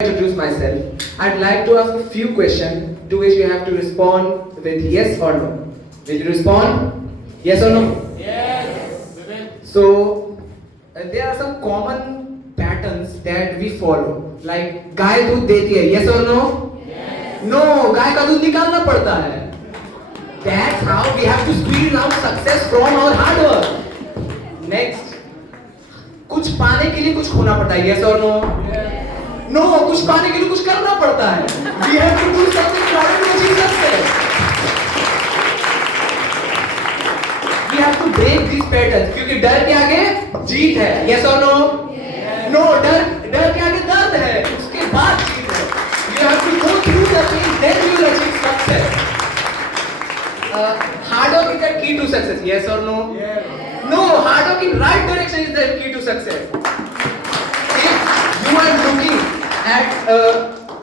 Introduce myself. I'd like to ask a few questions to which you have to respond with yes or no. Will you respond? Yes or no? Yes. So there are some common patterns that we follow. Like गाय दूध देती है. Yes or no? Yes. No. गाय का दूध निकालना पड़ता है. That's how we have to squeeze out success from our hard work. Next. कुछ पाने के लिए कुछ खोना पड़ता है. Yes or no? Yes. No, कुछ पाने के लिए कुछ करना पड़ता है. We have to do something in order to achieve success. We have to break these patterns. क्योंकि डर के आगे जीत है. Yes or no? Yes. No, डर के आगे दर्द है. उसके बाद जीत है. You have to go through the pain, then you will achieve success. Hard work is the key to success. Yes or no? Yes. No, hard work in right direction is the key to success. If you are looking at a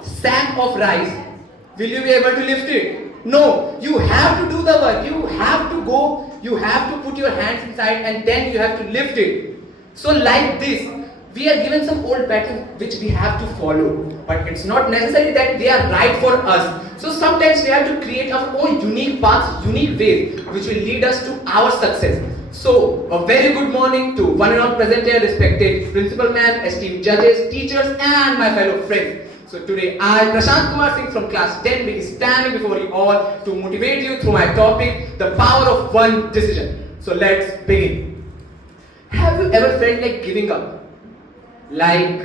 sack of rice, will you be able to lift it? No, you have to do the work. You have to go, you have to put your hands inside and then you have to lift it. So like this, we are given some old patterns which we have to follow. But it's not necessary that they are right for us. So sometimes we have to create our own unique paths, unique ways which will lead us to our success. So, a very good morning to one and all present here, respected principal ma'am, esteemed judges, teachers and my fellow friends. So today I, Prashant Kumar Singh from class 10 will be standing before you all to motivate you through my topic, the power of one decision. So let's begin. Have you ever felt like giving up? Like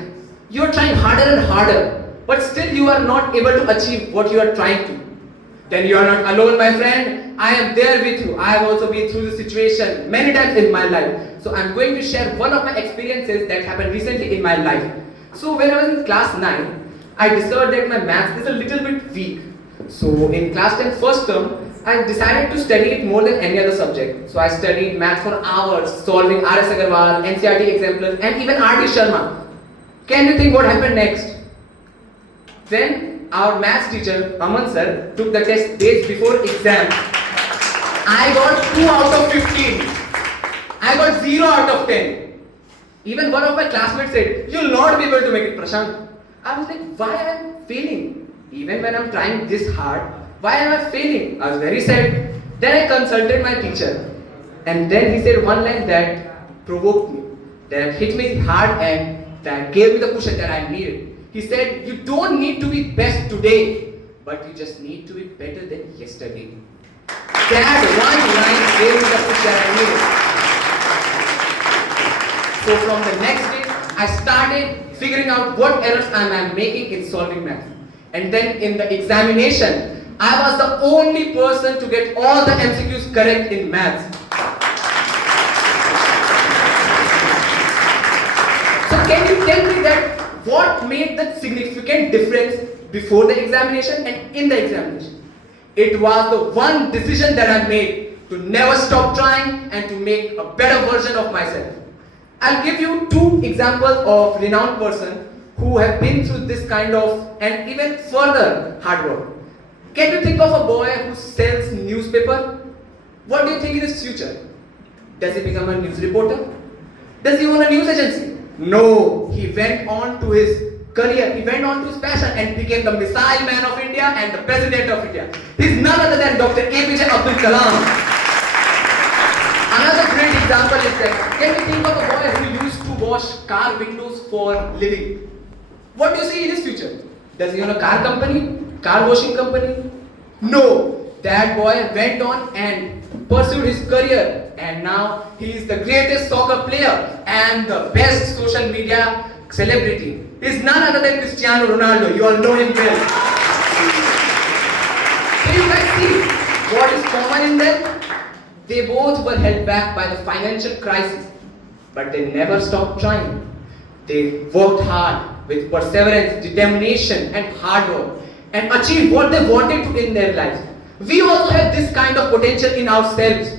you're trying harder and harder, but still you are not able to achieve what you are trying to. Then you are not alone, my friend. I am there with you. I have also been through this situation many times in my life. So I'm going to share one of my experiences that happened recently in my life. So when I was in class 9, I discovered that my maths is a little bit weak. So in class 10 first term, I decided to study it more than any other subject. So I studied maths for hours, solving R.S. Agarwal, NCERT exemplars and even R.D. Sharma. Can you think what happened next? Then our maths teacher, Aman sir, took the test days before exam. I got 2 out of 15. I got 0 out of 10. Even one of my classmates said, "You'll not be able to make it, Prashant." I was like, why am I failing? Even when I'm trying this hard, why am I failing? I was very sad. Then I consulted my teacher. And then he said one line that provoked me, that hit me hard and that gave me the push that I needed. He said, you don't need to be best today, but you just need to be better than yesterday. That one line gave me the push that I needed. So from the next day, I started figuring out what errors I am making in solving math. And then in the examination, I was the only person to get all the MCQs correct in maths. So can you tell me that what made that significant difference before the examination and in the examination? It was the one decision that I made to never stop trying and to make a better version of myself. I'll give you 2 examples of renowned persons who have been through this kind of and even further hard work. Can you think of a boy who sells newspaper? What do you think is his future? Does he become a news reporter? Does he own a news agency? No, he went on to his career, he went on to his passion and became the missile man of India and the president of India. He is none other than Dr. APJ Abdul Kalam. Another great example is that, can you think of a boy who used to wash car windows for living? What do you see in his future? Does he own a car company? Car washing company? No, that boy went on and pursued his career and now he is the greatest soccer player and the best social media celebrity. He is none other than Cristiano Ronaldo. You all know him well. So you guys see what is common in them? They both were held back by the financial crisis, but they never stopped trying. They worked hard with perseverance, determination and hard work and achieved what they wanted to in their lives. We also have this kind of potential in ourselves.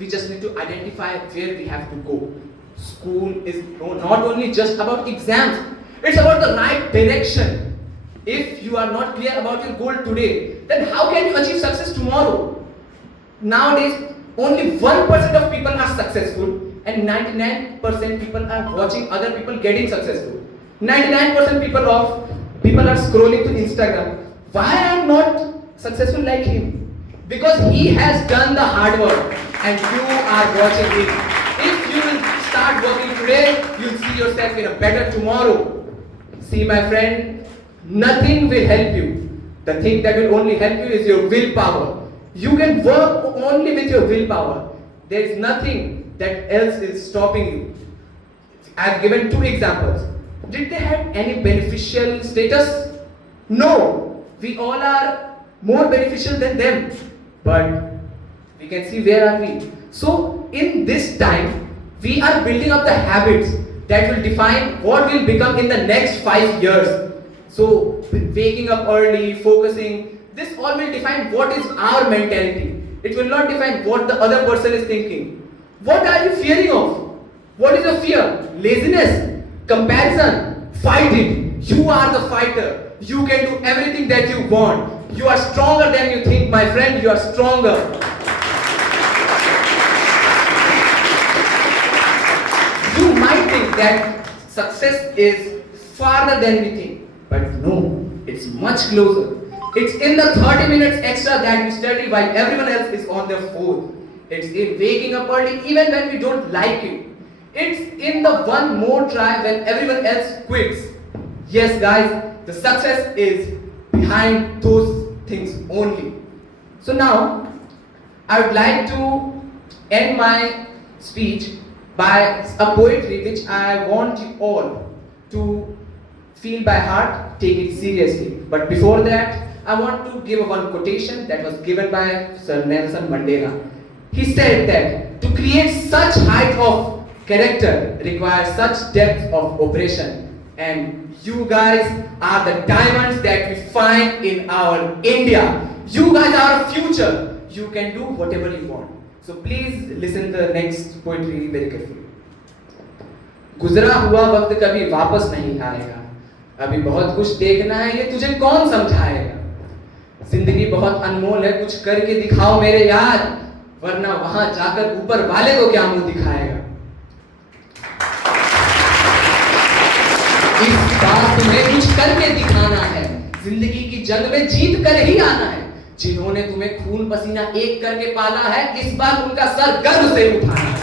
We just need to identify where we have to go. School is not only just about exams, it's about the right direction. If you are not clear about your goal today, then how can you achieve success tomorrow? Nowadays, only 1% of people are successful and 99% people are watching other people getting successful. 99% people of people are scrolling to Instagram. Why I am not successful like him? Because he has done the hard work and you are watching it. If you will start working today, you'll see yourself in a better tomorrow. See my friend, nothing will help you. The thing that will only help you is your willpower. You can work only with your willpower. There is nothing that else is stopping you. I have given 2 examples. Did they have any beneficial status? No. We all are more beneficial than them. But we can see where are we. So in this time, we are building up the habits that will define what will become in the next 5 years. So waking up early, focusing, this all will define what is our mentality. It will not define what the other person is thinking. What are you fearing of? What is your fear? Laziness? Comparison? Fight it. You are the fighter. You can do everything that you want. You are stronger than you think, my friend. You are stronger. You might think that success is farther than we think. But no, it's much closer. It's in the 30 minutes extra that you study while everyone else is on their phone. It's in waking up early even when we don't like it. It's in the one more try when everyone else quits. Yes guys, the success is behind those things only. So now, I would like to end my speech by a poetry which I want you all to feel by heart, take it seriously. But before that, I want to give one quotation that was given by Sir Nelson Mandela. He said that to create such height of character requires such depth of operation. And you guys are the diamonds that we find in our India. You guys are our future. You can do whatever you want. So please listen to the next poetry very carefully. गुजरा हुआ वक्त कभी वापस नहीं आएगा. अभी बहुत कुछ देखना है, ये तुझे कौन समझाएगा. जिंदगी बहुत अनमोल है, कुछ करके दिखाओ मेरे यार, वरना वहां जाकर ऊपर वाले को क्या मुंह दिखाएगा. इस बार तुम्हें कुछ करके दिखाना है, जिंदगी की जंग में जीत कर ही आना है. जिन्होंने तुम्हें खून पसीना एक करके पाला है, इस बार उनका सर गर्व से उठाना है.